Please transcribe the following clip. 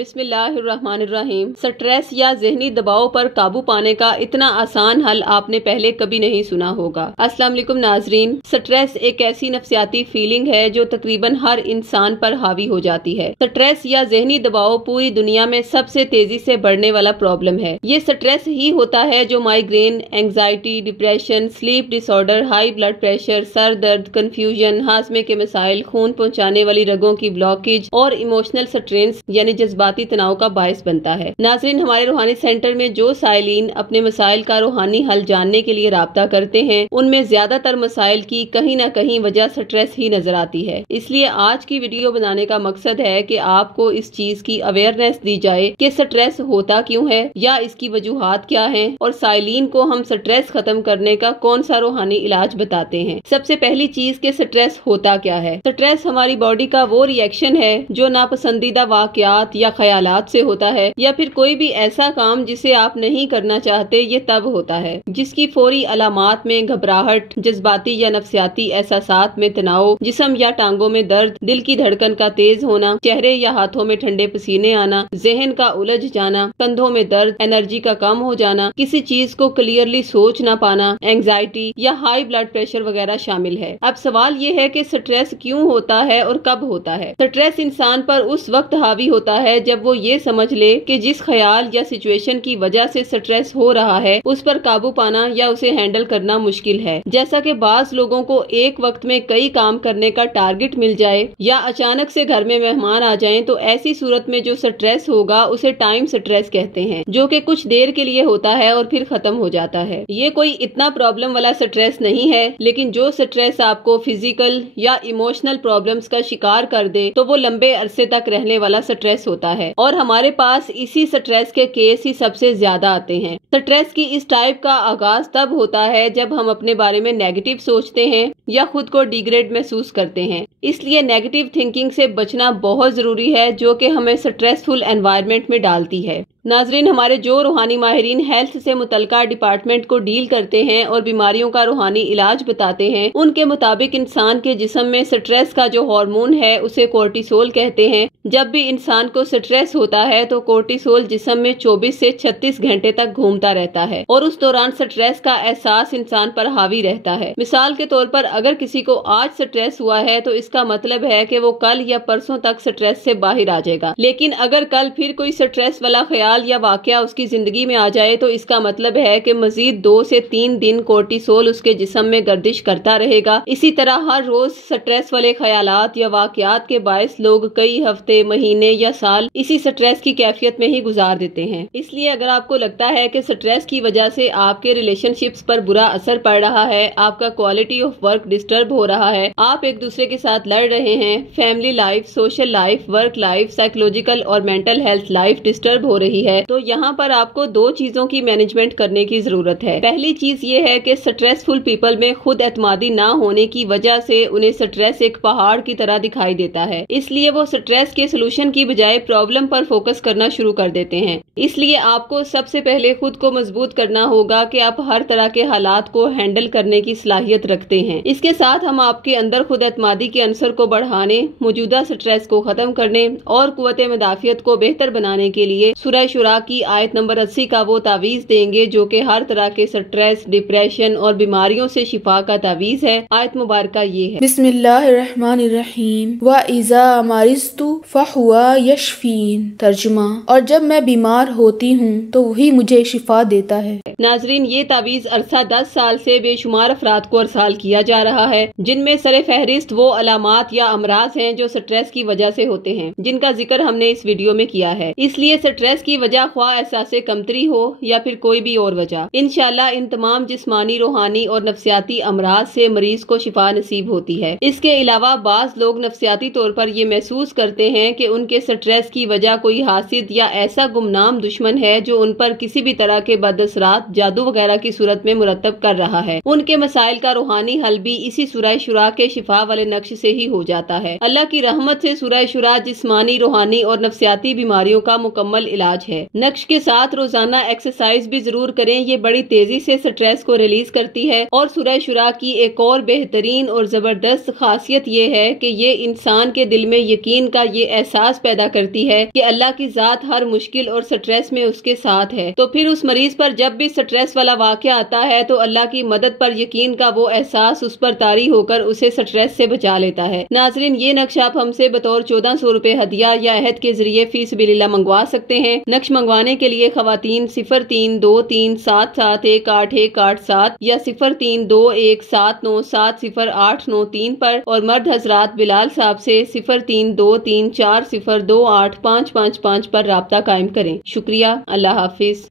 बिस्मिल्लाहिर्रहमानिर्रहीम। स्ट्रेस या ज़हनी दबाव पर काबू पाने का इतना आसान हल आपने पहले कभी नहीं सुना होगा। अस्सलाम वालेकुम नाजरीन। स्ट्रेस एक ऐसी नफ्सियाती फीलिंग है जो तकरीबन हर इंसान पर हावी हो जाती है। स्ट्रेस या ज़हनी दबाव पूरी दुनिया में सबसे तेजी से बढ़ने वाला प्रॉब्लम है। ये स्ट्रेस ही होता है जो migraine, anxiety, depression, sleep disorder, high blood pressure, sir दर्द, कंफ्यूजन, हाजमे के मसाइल, खून पहुँचाने वाली रगों की ब्लॉकेज और इमोशनल स्ट्रेस यानी जज्बाती तनाव का बायस बनता है। नाज़रीन, हमारे रूहानी सेंटर में जो साइलीन अपने मसाइल का रूहानी हल जानने के लिए राब्ता करते हैं, उनमें ज्यादातर मसाइल की कहीं न कहीं वजह स्ट्रेस ही नजर आती है। इसलिए आज की वीडियो बनाने का मकसद है कि आपको इस चीज की अवेयरनेस दी जाए कि स्ट्रेस होता क्यों है या इसकी वजूहात क्या है और साइलीन को हम स्ट्रेस खत्म करने का कौन सा रूहानी इलाज बताते हैं। सबसे पहली चीज के स्ट्रेस होता क्या है। स्ट्रेस हमारी बॉडी का वो रिएक्शन है जो नापसंदीदा वाकयात या ख्यालात से होता है या फिर कोई भी ऐसा काम जिसे आप नहीं करना चाहते, ये तब होता है जिसकी फौरी अलामात में घबराहट, जज्बाती या नफ्सियाती एहसासात में तनाव, जिस्म या टांगों में दर्द, दिल की धड़कन का तेज होना, चेहरे या हाथों में ठंडे पसीने आना, जहन का उलझ जाना, कंधों में दर्द, एनर्जी का कम हो जाना, किसी चीज को क्लियरली सोच ना पाना, एंग्जाइटी या हाई ब्लड प्रेशर वगैरह शामिल है। अब सवाल ये है कि स्ट्रेस क्यों होता है और कब होता है। स्ट्रेस इंसान पर उस वक्त हावी होता है जब वो ये समझ ले कि जिस ख्याल या सिचुएशन की वजह से स्ट्रेस हो रहा है उस पर काबू पाना या उसे हैंडल करना मुश्किल है। जैसा कि बाज लोगों को एक वक्त में कई काम करने का टारगेट मिल जाए या अचानक से घर में मेहमान आ जाएं, तो ऐसी सूरत में जो स्ट्रेस होगा उसे टाइम स्ट्रेस कहते हैं, जो कि कुछ देर के लिए होता है और फिर खत्म हो जाता है। ये कोई इतना प्रॉब्लम वाला स्ट्रेस नहीं है, लेकिन जो स्ट्रेस आपको फिजिकल या इमोशनल प्रॉब्लम्स का शिकार कर दे तो वो लंबे अरसे तक रहने वाला स्ट्रेस होता है और हमारे पास इसी स्ट्रेस के केस ही सबसे ज्यादा आते हैं। स्ट्रेस की इस टाइप का आगाज तब होता है जब हम अपने बारे में नेगेटिव सोचते हैं या खुद को डिग्रेड महसूस करते हैं। इसलिए नेगेटिव थिंकिंग से बचना बहुत जरूरी है, जो कि हमें स्ट्रेसफुल एनवायरनमेंट में डालती है। नाजरीन, हमारे जो रूहानी माहिरीन हेल्थ से मुतल्लिका डिपार्टमेंट को डील करते हैं और बीमारियों का रूहानी इलाज बताते हैं, उनके मुताबिक इंसान के जिस्म में स्ट्रेस का जो हार्मोन है उसे कोर्टिसोल कहते हैं। जब भी इंसान को स्ट्रेस होता है तो कोर्टिसोल जिस्म में 24 से 36 घंटे तक घूमता रहता है और उस दौरान स्ट्रेस का एहसास इंसान पर हावी रहता है। मिसाल के तौर पर अगर किसी को आज स्ट्रेस हुआ है तो इसका मतलब है कि वो कल या परसों तक स्ट्रेस से बाहर आ जाएगा, लेकिन अगर कल फिर कोई स्ट्रेस वाला ख्याल या वाकया उसकी जिंदगी में आ जाए तो इसका मतलब है कि मजीद 2 से 3 दिन कोर्टिसोल उसके जिस्म में गर्दिश करता रहेगा। इसी तरह हर रोज स्ट्रेस वाले ख्यालात या वाकयात के बायस लोग कई हफ्ते, महीने या साल इसी स्ट्रेस की कैफियत में ही गुजार देते हैं। इसलिए अगर आपको लगता है कि स्ट्रेस की वजह से आपके रिलेशनशिप्स पर बुरा असर पड़ रहा है, आपका क्वालिटी ऑफ वर्क डिस्टर्ब हो रहा है, आप एक दूसरे के साथ लड़ रहे हैं, family life, social life, work life, psychological और मेंटल हेल्थ लाइफ डिस्टर्ब हो रही है, तो यहाँ पर आपको 2 चीजों की मैनेजमेंट करने की जरूरत है। पहली चीज ये है कि स्ट्रेसफुल पीपल में खुद एतमादी ना होने की वजह से उन्हें स्ट्रेस एक पहाड़ की तरह दिखाई देता है, इसलिए वो स्ट्रेस के सोल्यूशन की बजाय प्रॉब्लम पर फोकस करना शुरू कर देते हैं। इसलिए आपको सबसे पहले खुद को मजबूत करना होगा कि आप हर तरह के हालात को हैंडल करने की सलाहियत रखते हैं। इसके साथ हम आपके अंदर खुद एतमादी के अंसर को बढ़ाने, मौजूदा स्ट्रेस को खत्म करने और कुव्वत मुदाफियत को बेहतर बनाने के लिए सूरह शुरा की आयत नंबर 80 का वो तावीज देंगे जो कि हर तरह के स्ट्रेस, डिप्रेशन और बीमारियों से शिफा का तावीज है। आयत मुबारक ये है, बिस्मिल्लाहिर्रहमानिर्रहीम व इज़ा मरिज़तु फहुवा यशफीन। तर्जुमा, और जब मैं बीमार होती हूँ तो वही मुझे शिफा देता है। नाजरीन, ये तावीज अरसा 10 साल से बेशुमार अफराद को अरसाल किया जा रहा है, जिनमें सरे फहरिस्त वो अलामात या अमराज हैं जो स्ट्रेस की वजह से होते हैं, जिनका जिक्र हमने इस वीडियो में किया है। इसलिए स्ट्रेस की वजह ख्वाह एहसासे कमतरी हो या फिर कोई भी और वजह, इंशाल्लाह इन तमाम जिस्मानी, रूहानी और नफ्सियाती अमराज से मरीज को शिफा नसीब होती है। इसके अलावा बाज लोग नफ्सियाती तौर पर ये महसूस करते हैं कि उनके स्ट्रेस की वजह कोई हासिद या ऐसा गुमनाम दुश्मन है जो उन पर किसी भी तरह के बदअसरात, जादू वगैरह की सूरत में मुरतब कर रहा है। उनके मसाइल का रूहानी हल भी इसी सूरह शुरा के शिफा वाले नक्श से ही हो जाता है। अल्लाह की रहमत से सूरह शुरा जिस्मानी, रूहानी और नफ्सियाती बीमारियों का मुकम्मल इलाज है। नक्श के साथ रोजाना एक्सरसाइज भी जरूर करें, ये बड़ी तेजी से स्ट्रेस को रिलीज करती है। और सूरह शुरा की एक और बेहतरीन और जबरदस्त खासियत ये है कि ये इंसान के दिल में यकीन का ये एहसास पैदा करती है कि अल्लाह की जात हर मुश्किल और स्ट्रेस में उसके साथ है। तो फिर उस मरीज पर जब भी स्ट्रेस वाला वाकया आता है तो अल्लाह की मदद पर यकीन का वो एहसास उस पर तारी होकर उसे स्ट्रेस से बचा लेता है। नाजरीन, ये नक्श आप हमसे बतौर 1400 रुपए हदिया या अहद के जरिए फी सबिलिल्लाह मंगवा सकते हैं। नक्श मंगवाने के लिए खवातीन 032377181887 या 0321797083 पर और मर्द हजरात बिलाल साहब से 0323402855 पर राब्ता कायम करें। शुक्रिया। अल्लाह हाफिज।